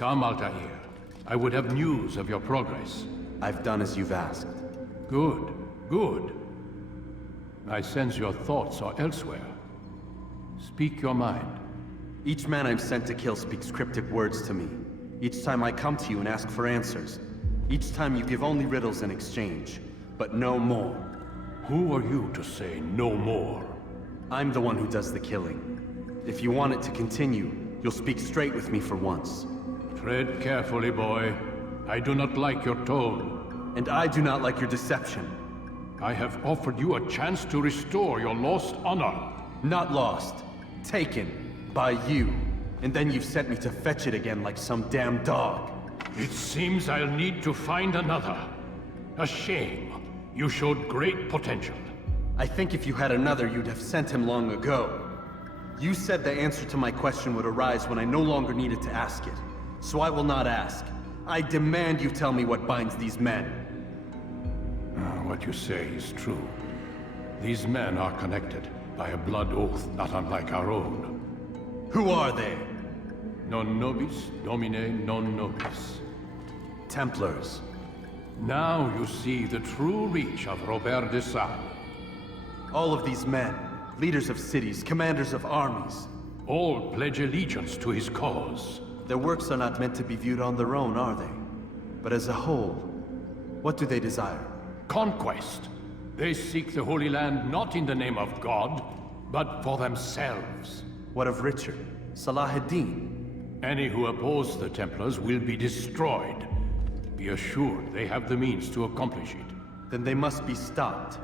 Come, Altair. I would have news of your progress. I've done as you've asked. Good, good. I sense your thoughts are elsewhere. Speak your mind. Each man I'm sent to kill speaks cryptic words to me. Each time I come to you and ask for answers. Each time you give only riddles in exchange, but no more. Who are you to say no more? I'm the one who does the killing. If you want it to continue, you'll speak straight with me for once. Tread carefully, boy. I do not like your tone. And I do not like your deception. I have offered you a chance to restore your lost honor. Not lost. Taken. By you. And then you've sent me to fetch it again like some damn dog. It seems I'll need to find another. A shame. You showed great potential. I think if you had another, you'd have sent him long ago. You said the answer to my question would arise when I no longer needed to ask it. So I will not ask. I demand you tell me what binds these men. What you say is true. These men are connected by a blood oath not unlike our own. Who are they? Non nobis, domine non nobis. Templars. Now you see the true reach of Robert de Sales. All of these men, leaders of cities, commanders of armies. All pledge allegiance to his cause. Their works are not meant to be viewed on their own, are they? But as a whole, what do they desire? Conquest. They seek the Holy Land not in the name of God, but for themselves. What of Richard? Salah ad-Din? Any who oppose the Templars will be destroyed. Be assured they have the means to accomplish it. Then they must be stopped.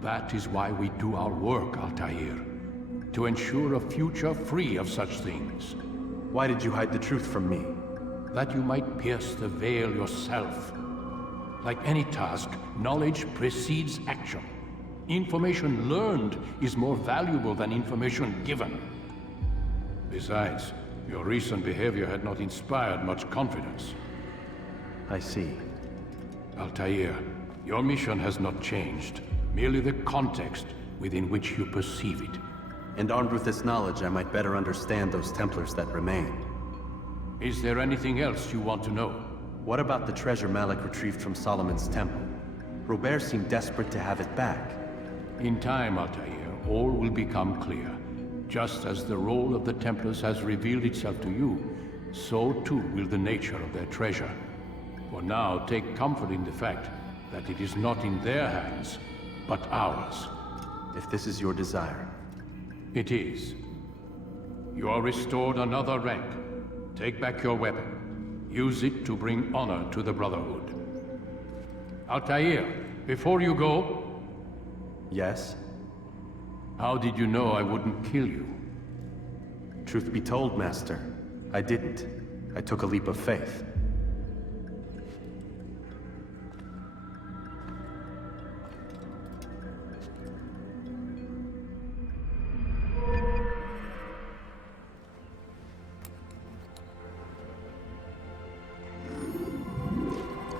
That is why we do our work, Altair. To ensure a future free of such things. Why did you hide the truth from me? That you might pierce the veil yourself. Like any task, knowledge precedes action. Information learned is more valuable than information given. Besides, your recent behavior had not inspired much confidence. I see. Altair, your mission has not changed. Merely the context within which you perceive it. And armed with this knowledge, I might better understand those Templars that remain. Is there anything else you want to know? What about the treasure Malik retrieved from Solomon's temple? Robert seemed desperate to have it back. In time, Altair, all will become clear. Just as the role of the Templars has revealed itself to you, so too will the nature of their treasure. For now, take comfort in the fact that it is not in their hands, but ours. If this is your desire. It is. You are restored another rank. Take back your weapon. Use it to bring honor to the Brotherhood. Altair, before you go... Yes? How did you know I wouldn't kill you? Truth be told, Master, I didn't. I took a leap of faith.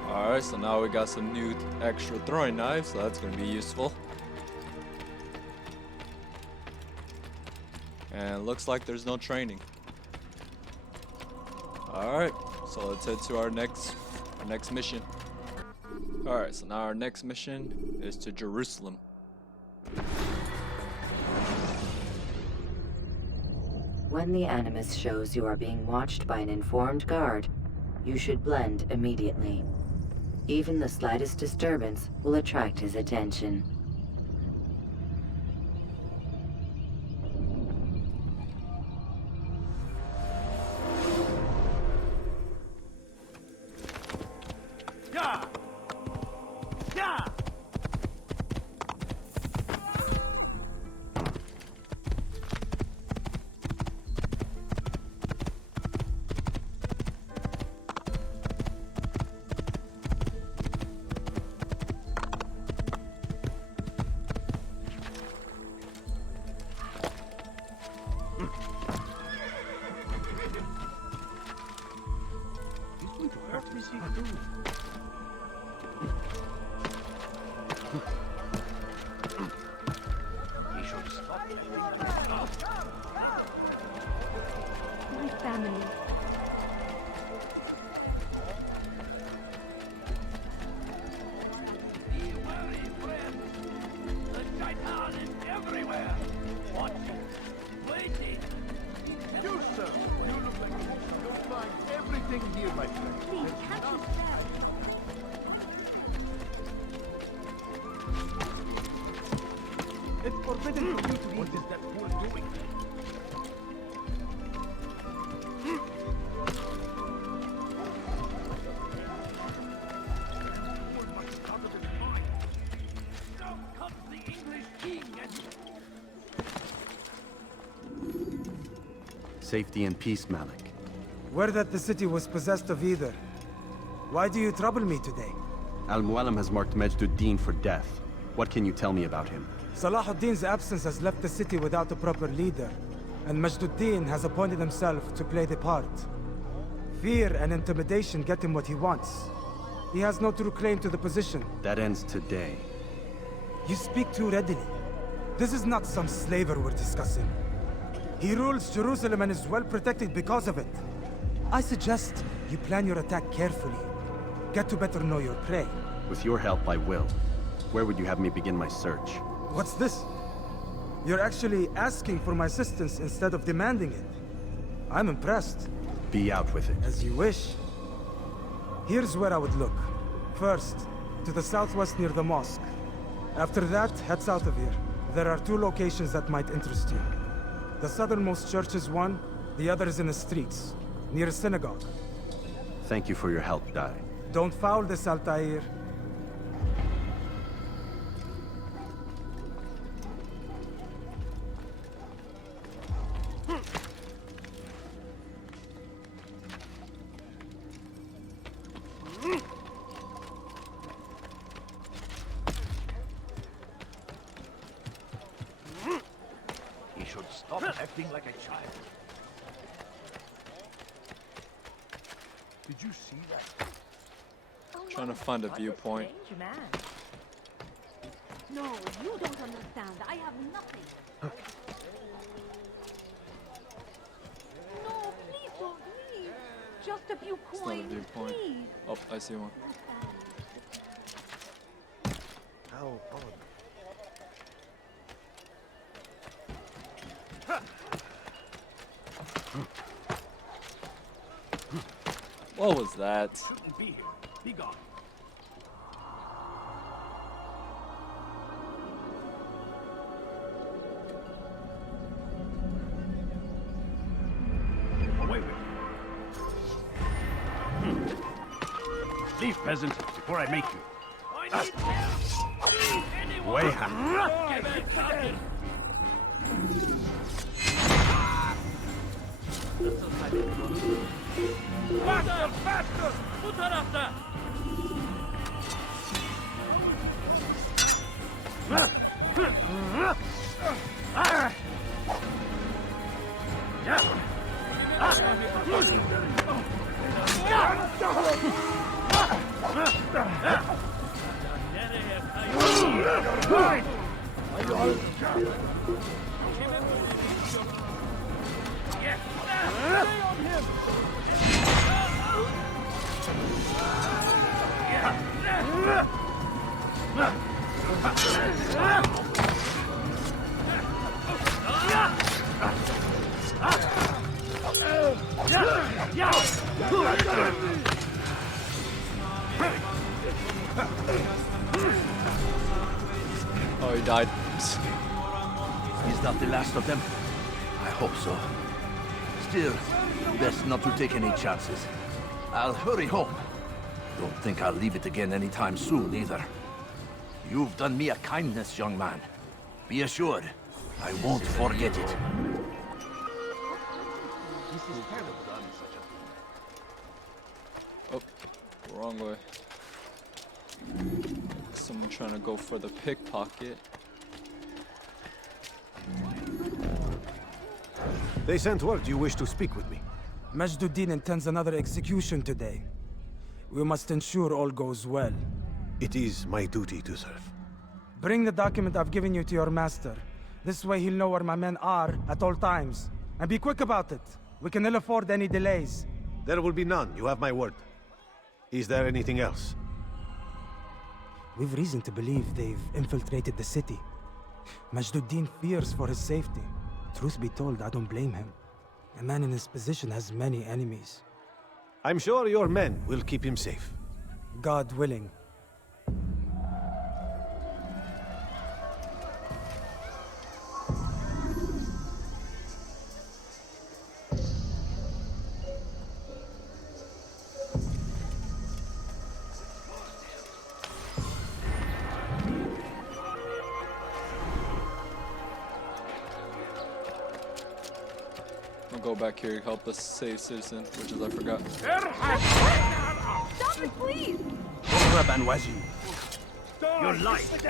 Alright, so now we got some new extra throwing knives, so that's going to be useful. And looks like there's no training. Alright, so let's head to our next mission. Alright, so now our next mission is to Jerusalem. When the Animus shows you are being watched by an informed guard, you should blend immediately. Even the slightest disturbance will attract his attention. My family. forbidden for you to What is that fool doing? Safety and peace, Malik. Word that the city was possessed of either. Why do you trouble me today? Al-Mualim has marked Majd Addin for death. What can you tell me about him? Salah ad-Din's absence has left the city without a proper leader, and Majd Addin has appointed himself to play the part. Fear and intimidation get him what he wants. He has no true claim to the position. That ends today. You speak too readily. This is not some slaver we're discussing. He rules Jerusalem and is well protected because of it. I suggest you plan your attack carefully. Get to better know your prey. With your help, I will. Where would you have me begin my search? What's this? You're actually asking for my assistance instead of demanding it. I'm impressed. Be out with it. As you wish. Here's where I would look. First, to the southwest near the mosque. After that, head south of here. There are 2 locations that might interest you. The southernmost church is one, the other is in the streets, near a synagogue. Thank you for your help, Dai. Don't foul this, Altair. Stop acting like a child. Did you see that? Trying to find a viewpoint. No, you don't understand. I have nothing. No, please don't leave. Just a few It's not a coins, viewpoint. please. Oh, I see one. How odd. What was that? Shouldn't be here. Be gone. Away with you. Leave, peasant, before I make you. I need help! Way Faster! Faster! Bu tarafta! Oh, he died. Is that the last of them? I hope so. Still, best not to take any chances. I'll hurry home. Don't think I'll leave it again anytime soon, either. You've done me a kindness, young man. Be assured, I won't forget it. Oh, wrong way. Someone trying to go for the pickpocket. They sent word you wish to speak with me. Majd Addin intends another execution today. We must ensure all goes well. It is my duty to serve. Bring the document I've given you to your master. This way he'll know where my men are at all times. And be quick about it. We can ill afford any delays. There will be none, you have my word. Is there anything else? We've reason to believe they've infiltrated the city. Majd Addin fears for his safety. Truth be told, I don't blame him. A man in his position has many enemies. I'm sure your men will keep him safe. God willing. go back here, help the save citizen, which is I forgot. Stop it, please! Your life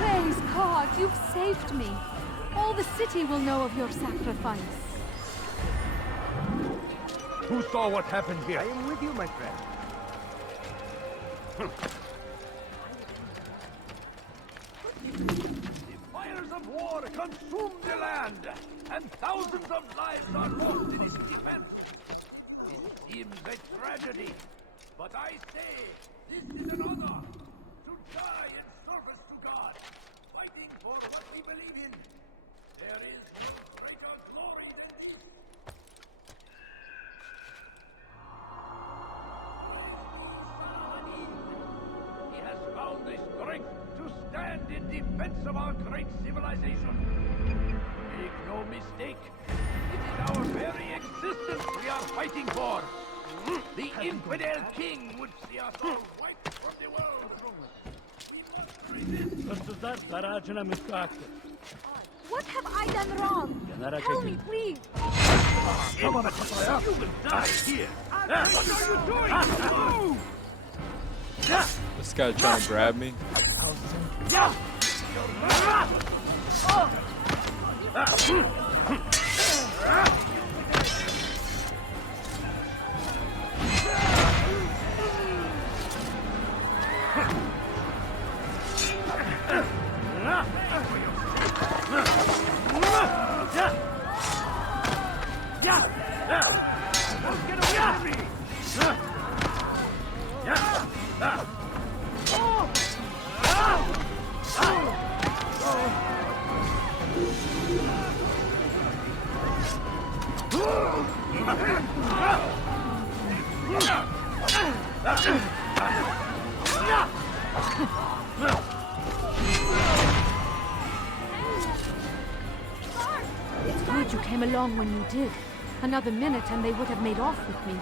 Praise God, you've saved me. All the city will know of your sacrifice. Who saw what happened here? I am with you, my friend. The fires of war consume the land, and thousands of lives are lost in its defense. It seems a tragedy, but I say this is an honor to die in service to God, fighting for what we believe in. There is no greater glory than this. He has found the strength to stand in defense of our great civilization. Make no mistake, it is our very existence we are fighting for. The infidel king would see us all wiped from the world. We must resist. What have I done wrong? Tell me, please! You will die here. What are you doing? Move! This guy trying to grab me. It's good you came along when you did. Another minute and they would have made off with me.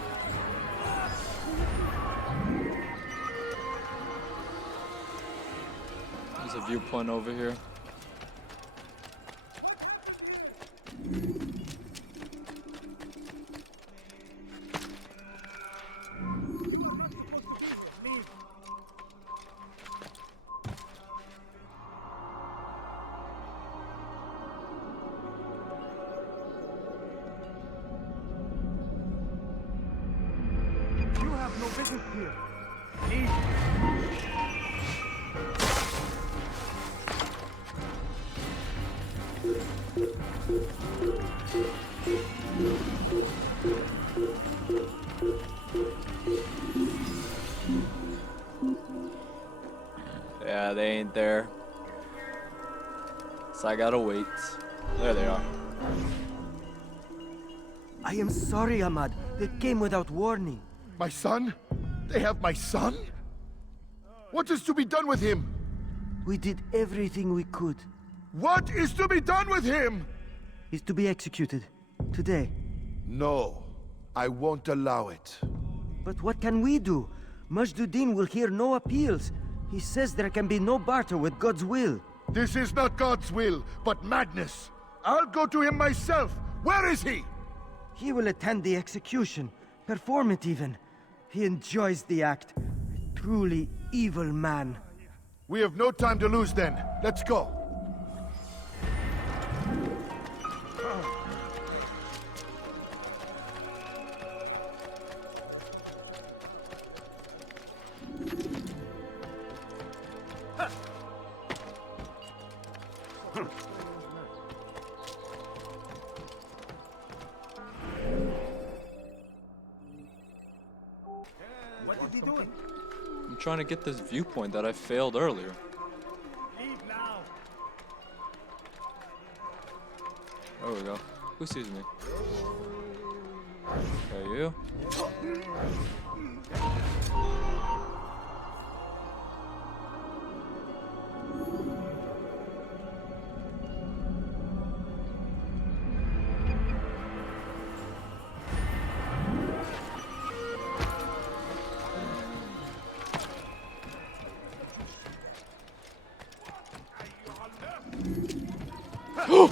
There's a viewpoint over here. No business here. Leave. Yeah, they ain't there. So I gotta wait. There they are. I am sorry, Ahmad. They came without warning. My son? They have my son? What is to be done with him? We did everything we could. What is to be done with him? He's to be executed. Today. No, I won't allow it. But what can we do? Majd Addin will hear no appeals. He says there can be no barter with God's will. This is not God's will, but madness. I'll go to him myself. Where is he? He will attend the execution. Perform it even. He enjoys the act. A truly evil man. We have no time to lose then. Let's go. I'm trying to get this viewpoint that I failed earlier. Leave now. There we go. Who sees me? Okay, you. Uh-oh.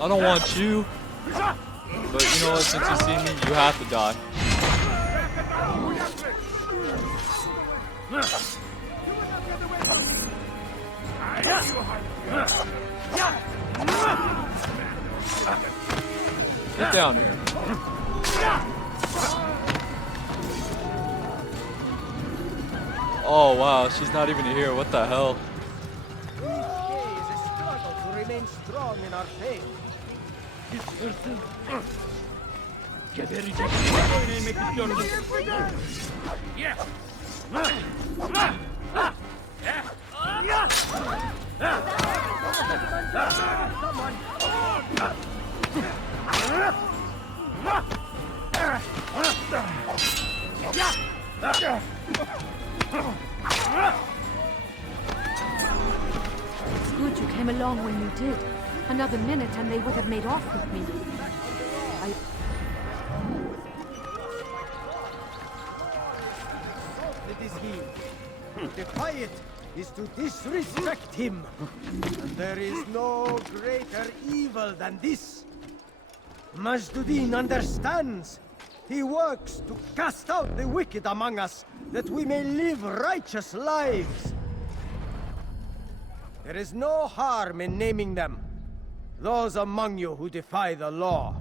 I don't want you. But you know what, since you see me, you have to die. Get down here. Oh wow, she's not even here. What the hell? Each day is a struggle to remain strong in our faith. It's good you came along when you did. Another minute and they would have made off with me. It is he. To defy it is to disrespect him. And there is no greater evil than this. Majd Addin understands. He works to cast out the wicked among us, that we may live righteous lives. There is no harm in naming them. Those among you who defy the law.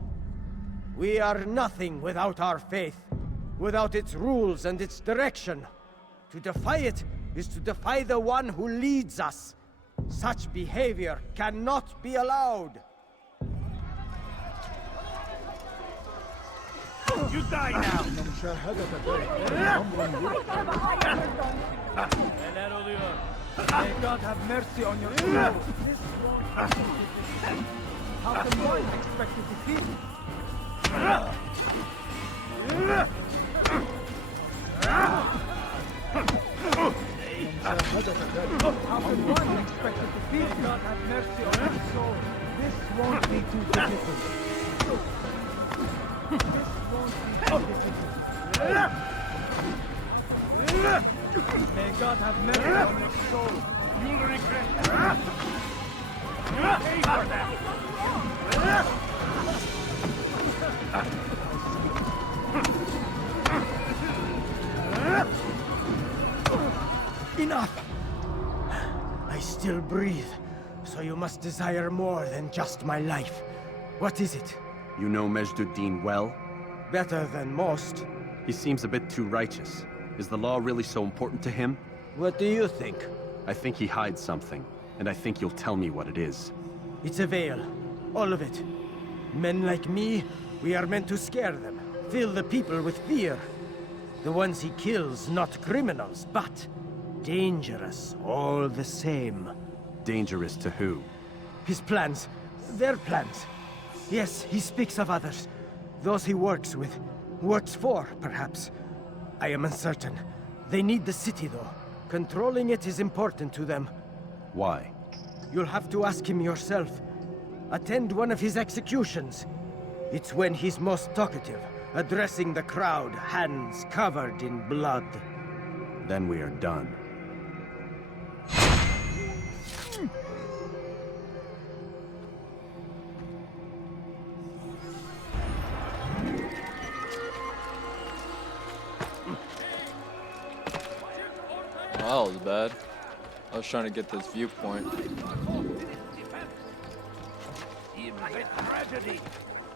We are nothing without our faith, without its rules and its direction. To defy it is to defy the one who leads us. Such behavior cannot be allowed. You die now! May God have mercy on your soul. This won't be defeated. How can one expect to defeat? How can one expect to defeat? God have mercy on your soul. This won't be too difficult. This won't be too difficult. May God have mercy on your soul. You'll regret it. You'll pay for that. Enough! I still breathe, so you must desire more than just my life. What is it? You know Majd Addin well? Better than most. He seems a bit too righteous. Is the law really so important to him? What do you think? I think he hides something, and I think you'll tell me what it is. It's a veil. All of it. Men like me, we are meant to scare them, fill the people with fear. The ones he kills, not criminals, but dangerous all the same. Dangerous to who? His plans. Their plans. Yes, he speaks of others. Those he works with. Works for, perhaps. I am uncertain. They need the city, though. Controlling it is important to them. Why? You'll have to ask him yourself. Attend one of his executions. It's when he's most talkative, addressing the crowd, hands covered in blood. Then we are done. That was bad. I was trying to get this viewpoint. Seems a tragedy,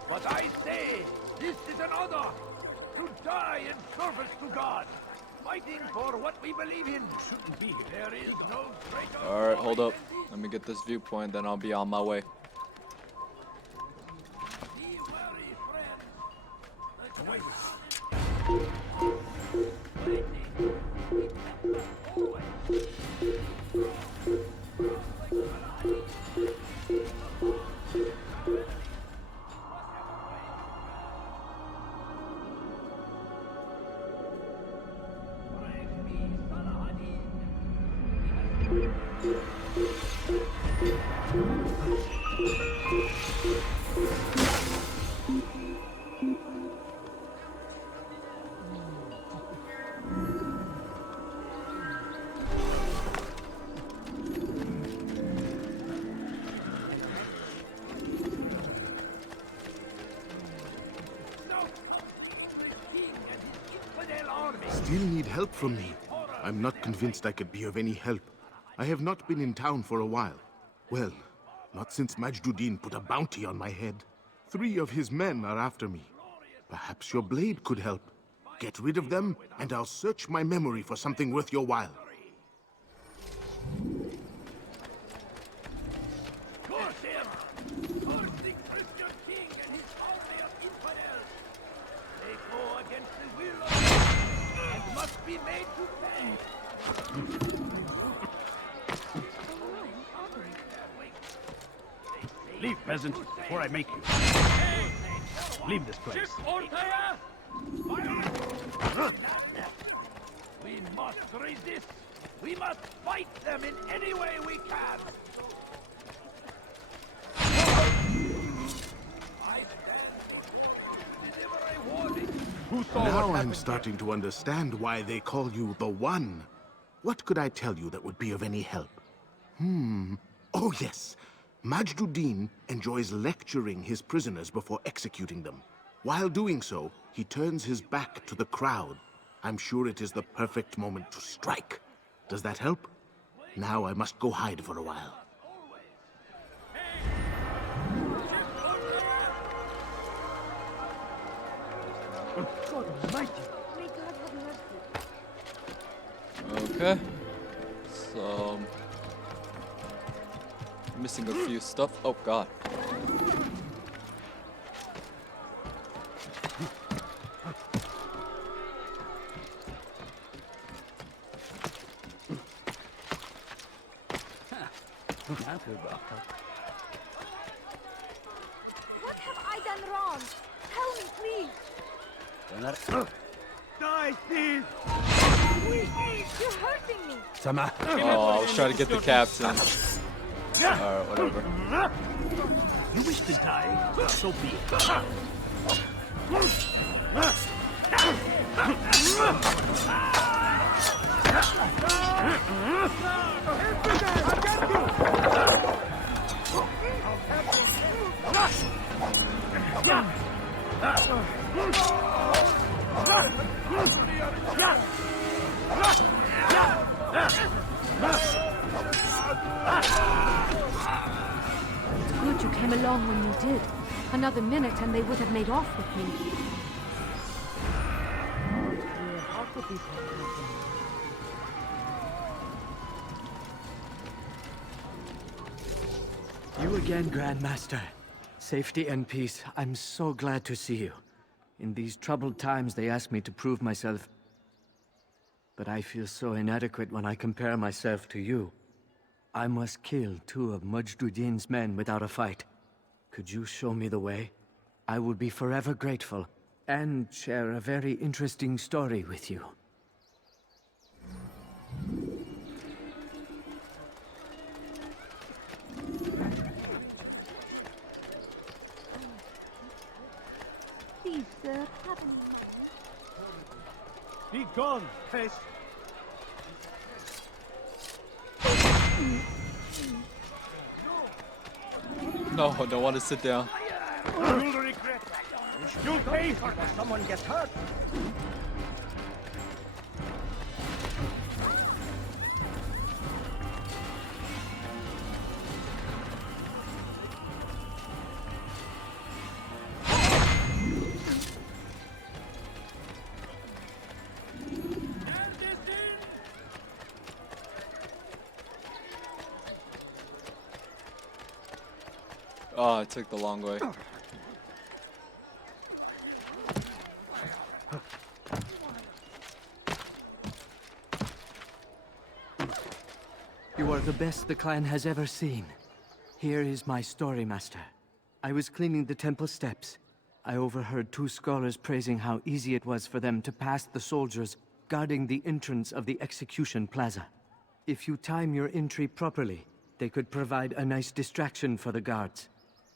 but I say this is an honor to die in service to God, fighting for what we believe in. Shouldn't be. There is no greater. All right, hold up. Let me get this viewpoint, then I'll be on my way. Be wary, friends. still need help from me. I'm not convinced I could be of any help. I have not been in town for a while. Well, not since Majd Addin put a bounty on my head. 3 of his men are after me. Perhaps your blade could help. Get rid of them, and I'll search my memory for something worth your while. Corsair! Curse the Christian king and his army of infidels! They go against the will of God and must be made to pay! Leave, peasant, before I make you. Leave this place. We must resist! We must fight them in any way we can! I stand deliver a warning! Now I'm starting to understand why they call you the One. What could I tell you that would be of any help? Oh yes. Majd Addin enjoys lecturing his prisoners before executing them. While doing so, he turns his back to the crowd. I'm sure it is the perfect moment to strike. Does that help? Now I must go hide for a while. Okay. So missing a few stuff. Oh god. What have I done wrong? Tell me, please. Die, thief! You're hurting me. Oh, I was trying to get the captain. Alright, whatever. You wish to die? So be it. Good you came along when you did. Another minute and they would have made off with me. How could this happen? You again, Grandmaster. Safety and peace. I'm so glad to see you. In these troubled times, they ask me to prove myself. But I feel so inadequate when I compare myself to you. I must kill 2 of Majd Addin's men without a fight. Could you show me the way? I will be forever grateful, and share a very interesting story with you. Please, sir, have a moment. Be gone, pest! No, I don't want to sit down. You'll regret that. You'll pay for that. Someone gets hurt. Oh, I took the long way. You are the best the clan has ever seen. Here is my story, Master. I was cleaning the temple steps. I overheard 2 scholars praising how easy it was for them to pass the soldiers guarding the entrance of the execution plaza. If you time your entry properly, they could provide a nice distraction for the guards.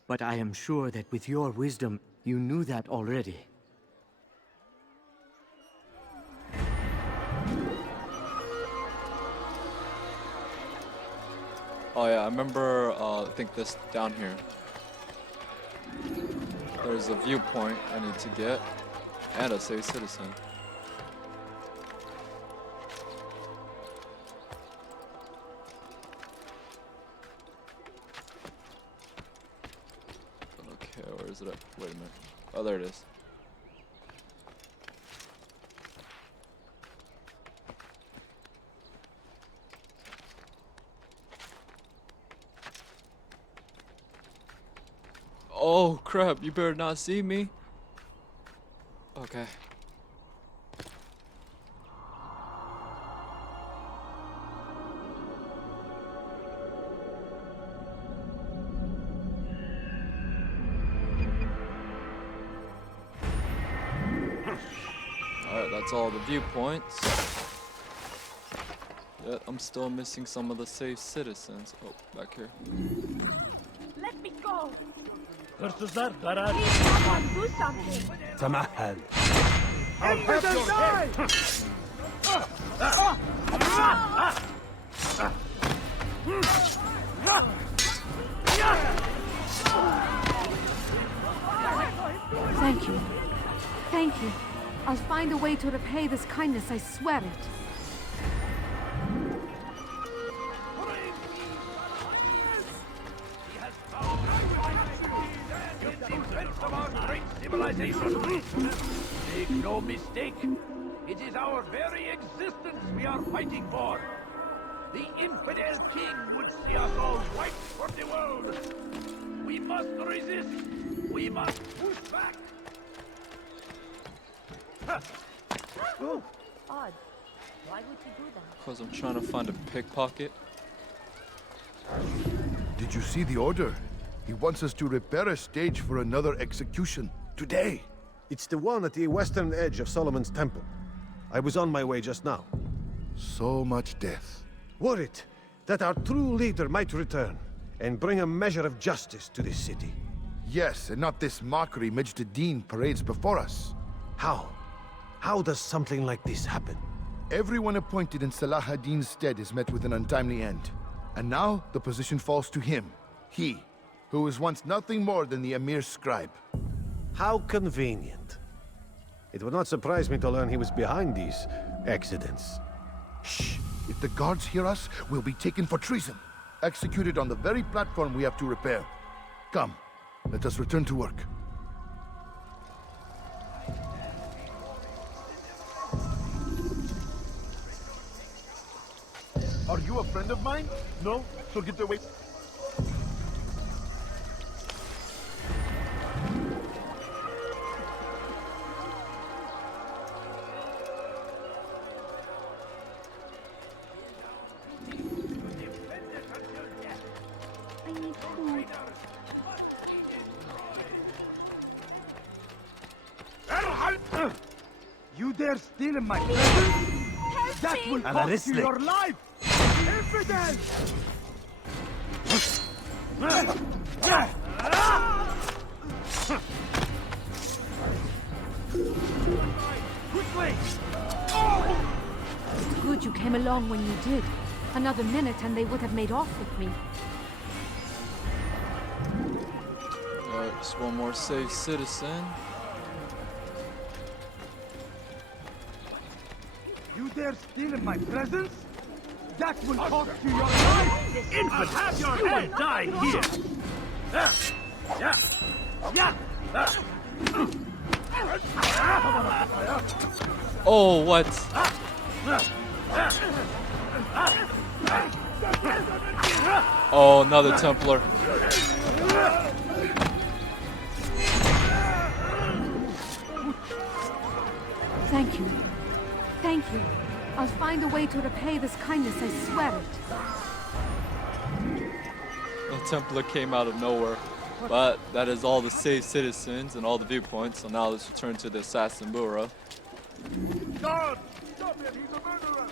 But I am sure that with your wisdom, you knew that already. Oh yeah, I remember, I think this down here. There's a viewpoint I need to get, and a safe citizen. Okay, where is it at? Wait a minute. Oh, there it is. Oh crap, you better not see me. Okay. Alright, that's all the viewpoints. Yeah, I'm still missing some of the safe citizens. Oh, back here. Let me go! Hırsızlar zarar. Please, someone do something! تمهل. I'll have your head. Thank you. Thank you. I'll find a way to repay this kindness, I swear it. Of our great civilization. Make no mistake, it is our very existence we are fighting for. The infidel king would see us all wiped from the world. We must resist. We must push back. Oh, odd. Why would you do that? Because I'm trying to find a pickpocket. Did you see the order? He wants us to repair a stage for another execution. Today. It's the one at the western edge of Solomon's Temple. I was on my way just now. So much death. Worried that our true leader might return and bring a measure of justice to this city. Yes, and not this mockery Majd Addin parades before us. How? How does something like this happen? Everyone appointed in Salah ad-Din's stead is met with an untimely end. And now the position falls to him. He, who was once nothing more than the Emir's scribe. How convenient. It would not surprise me to learn he was behind these accidents. Shh! If the guards hear us, we'll be taken for treason. Executed on the very platform we have to repair. Come, let us return to work. Are you a friend of mine? No? So get away. I need food. You dare steal in my presence? That will cost you your life! Infidel! Quickly! It's good you came along when you did. Another minute and they would have made off with me. Alright, just one more safe citizen. You dare steal in my presence? That will cost you your life! Infidel! Have your you head! Will die here! Oh, what? Oh, another Templar. Thank you. Thank you. I'll find a way to repay this kindness, I swear it. The Templar came out of nowhere. But that is all the safe citizens and all the viewpoints. So now let's return to the assassin bureau. God! Stop it! He's a murderer!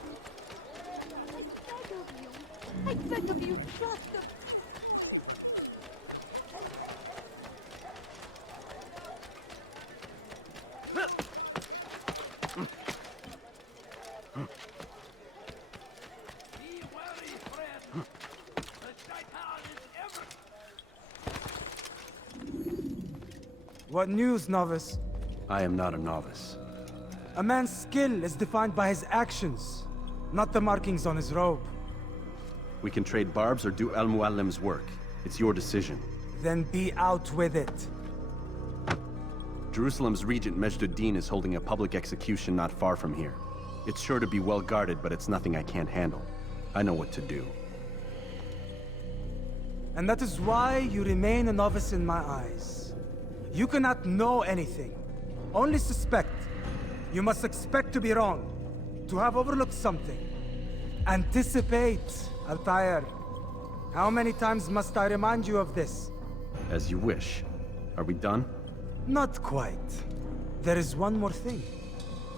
I beg of you, trust them. What news, novice? I am not a novice. A man's skill is defined by his actions, not the markings on his robe. We can trade barbs or do Al-Muallim's work. It's your decision. Then be out with it. Jerusalem's regent Majd Addin is holding a public execution not far from here. It's sure to be well guarded, but it's nothing I can't handle. I know what to do. And that is why you remain a novice in my eyes. You cannot know anything, only suspect. You must expect to be wrong, to have overlooked something. Anticipate, Altair. How many times must I remind you of this? As you wish. Are we done? Not quite. There is one more thing.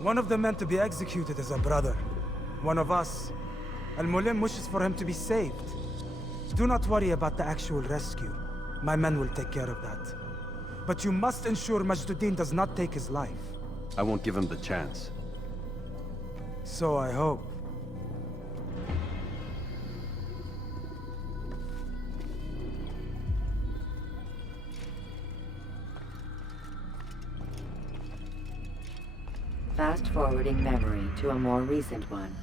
One of the men to be executed is a brother. One of us. Al-Mulim wishes for him to be saved. Do not worry about the actual rescue. My men will take care of that. But you must ensure Majd Addin does not take his life. I won't give him the chance. So I hope. Fast-forwarding memory to a more recent one.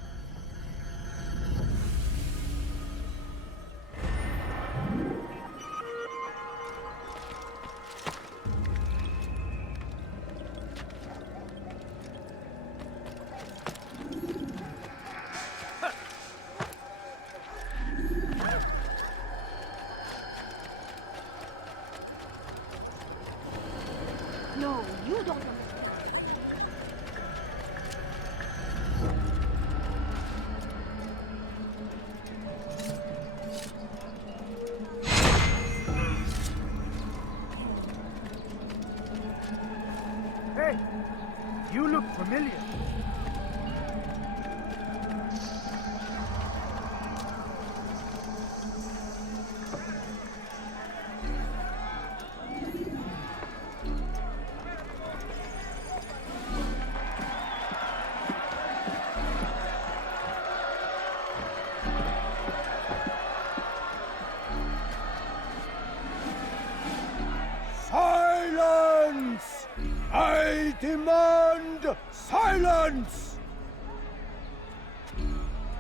No, you don't understand. Hey, you look familiar. Silence! I demand silence!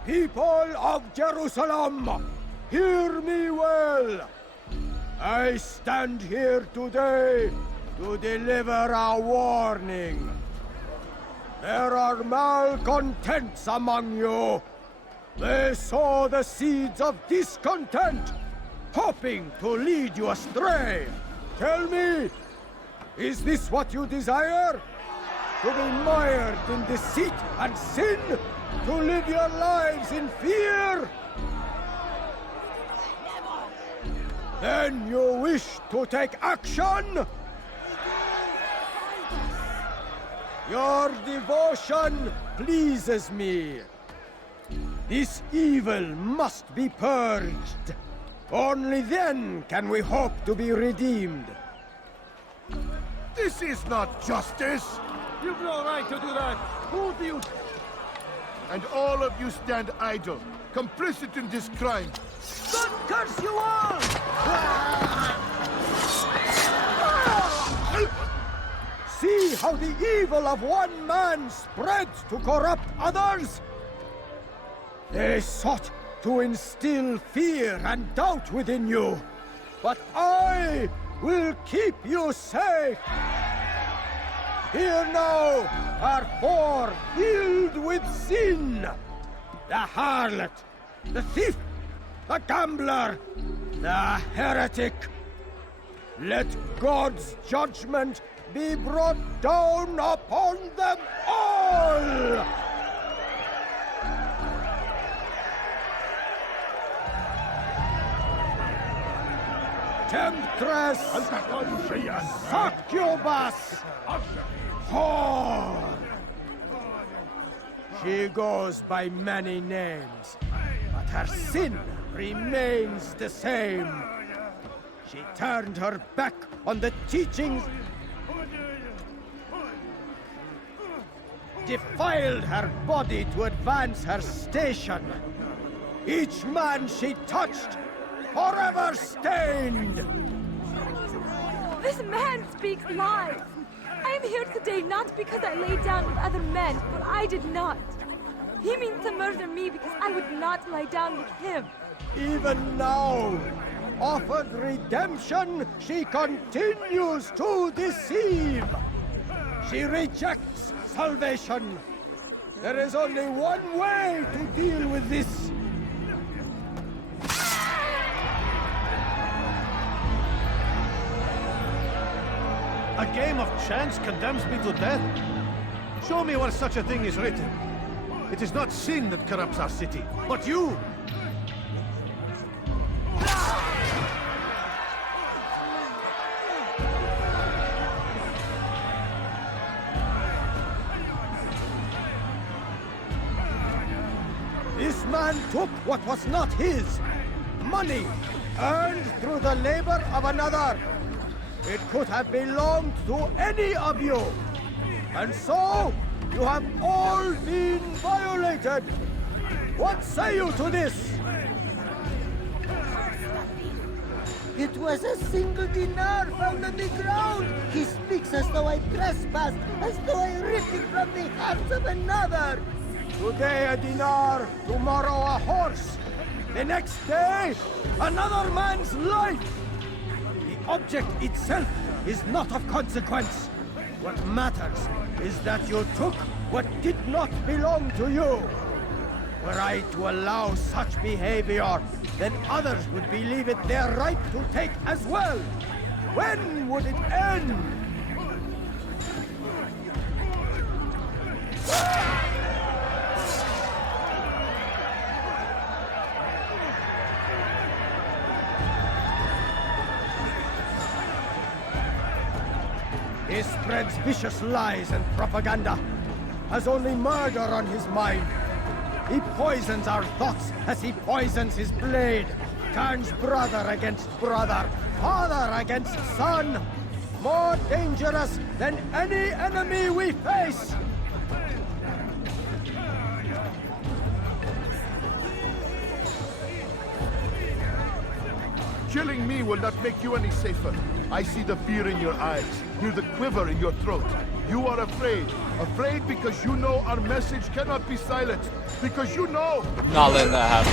People of Jerusalem, hear me well. I stand here today to deliver a warning. There are malcontents among you. They sow the seeds of discontent, hoping to lead you astray. Tell me, is this what you desire? To be mired in deceit and sin? To live your lives in fear? Then you wish to take action? Your devotion pleases me. This evil must be purged. Only then can we hope to be redeemed. This is not justice! You've no right to do that. Who do you... And all of you stand idle, complicit in this crime. God curse you all! See how the evil of one man spreads to corrupt others? They sought to instill fear and doubt within you, but I will keep you safe. Here now are four filled with sin. The harlot, the thief, the gambler, the heretic. Let God's judgment be brought down upon them all! Temptress! Succubus! Whore! She goes by many names, but her sin remains the same. She turned her back on the teachings, defiled her body to advance her station. Each man she touched, forever stained! This man speaks lies! I am here today not because I lay down with other men, but I did not. He means to murder me because I would not lie down with him. Even now, offered redemption, she continues to deceive. She rejects salvation. There is only one way to deal with this. A game of chance condemns me to death? Show me where such a thing is written. It is not sin that corrupts our city, but you! This man took what was not his. Money, earned through the labor of another. It could have belonged to any of you. And so, you have all been violated. What say you to this? It was a single dinar found on the ground. He speaks as though I trespassed, as though I ripped it from the hands of another. Today a dinar, tomorrow a horse. The next day, another man's life. The object itself is not of consequence. What matters is that you took what did not belong to you. Were I to allow such behavior, then others would believe it their right to take as well. When would it end? He spreads vicious lies and propaganda, has only murder on his mind. He poisons our thoughts as he poisons his blade, turns brother against brother, father against son, more dangerous than any enemy we face. Killing me will not make you any safer. I see the fear in your eyes, hear the quiver in your throat. You are afraid. Afraid because you know our message cannot be silenced. Because you know... Not letting that happen.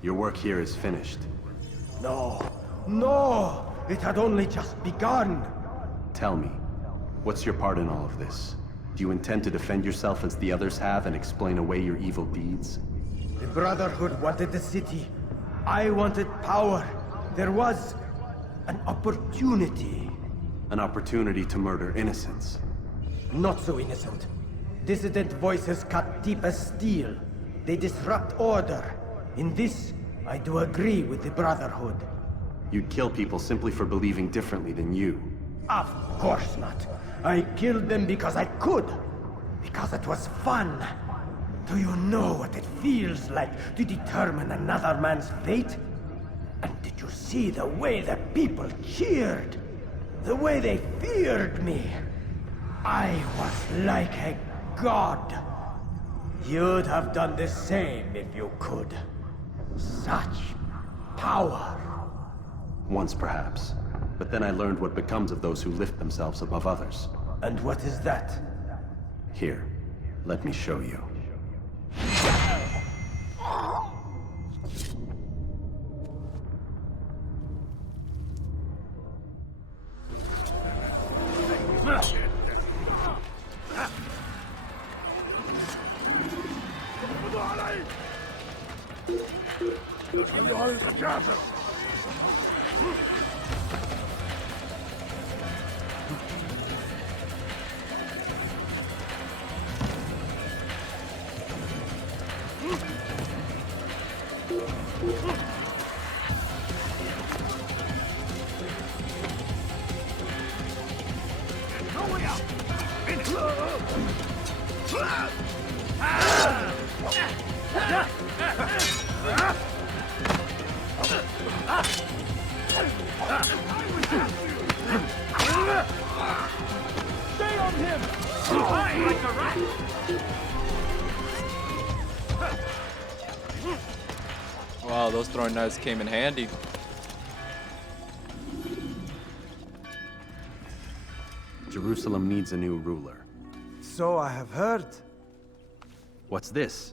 Your work here is finished. No, no! It had only just begun! Tell me, what's your part in all of this? Do you intend to defend yourself as the others have and explain away your evil deeds? The Brotherhood wanted the city. I wanted power. There was an opportunity. An opportunity to murder innocents. Not so innocent. Dissident voices cut deep as steel. They disrupt order. In this, I do agree with the Brotherhood. You'd kill people simply for believing differently than you. Of course not. I killed them because I could. Because it was fun. Do you know what it feels like to determine another man's fate? And did you see the way the people cheered? The way they feared me? I was like a god. You'd have done the same if you could. Such power. Once perhaps. But then I learned what becomes of those who lift themselves above others. And what is that? Here, let me show you. how those throwing knives came in handy. Jerusalem needs a new ruler. So I have heard. What's this?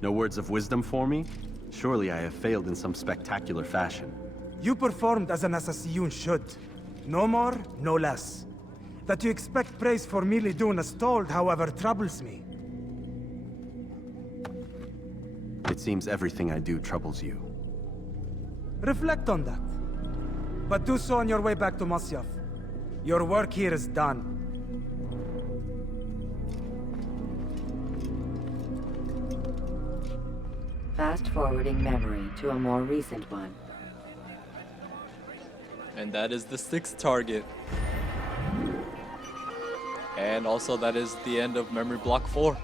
No words of wisdom for me? Surely I have failed in some spectacular fashion. You performed as an assassin should. No more, no less. That you expect praise for merely doing as told, however, troubles me. It seems everything I do troubles you. Reflect on that. But do so on your way back to Masyaf. Your work here is done. Fast-forwarding memory to a more recent one. And that is the 6th target. And also that is the end of memory block 4.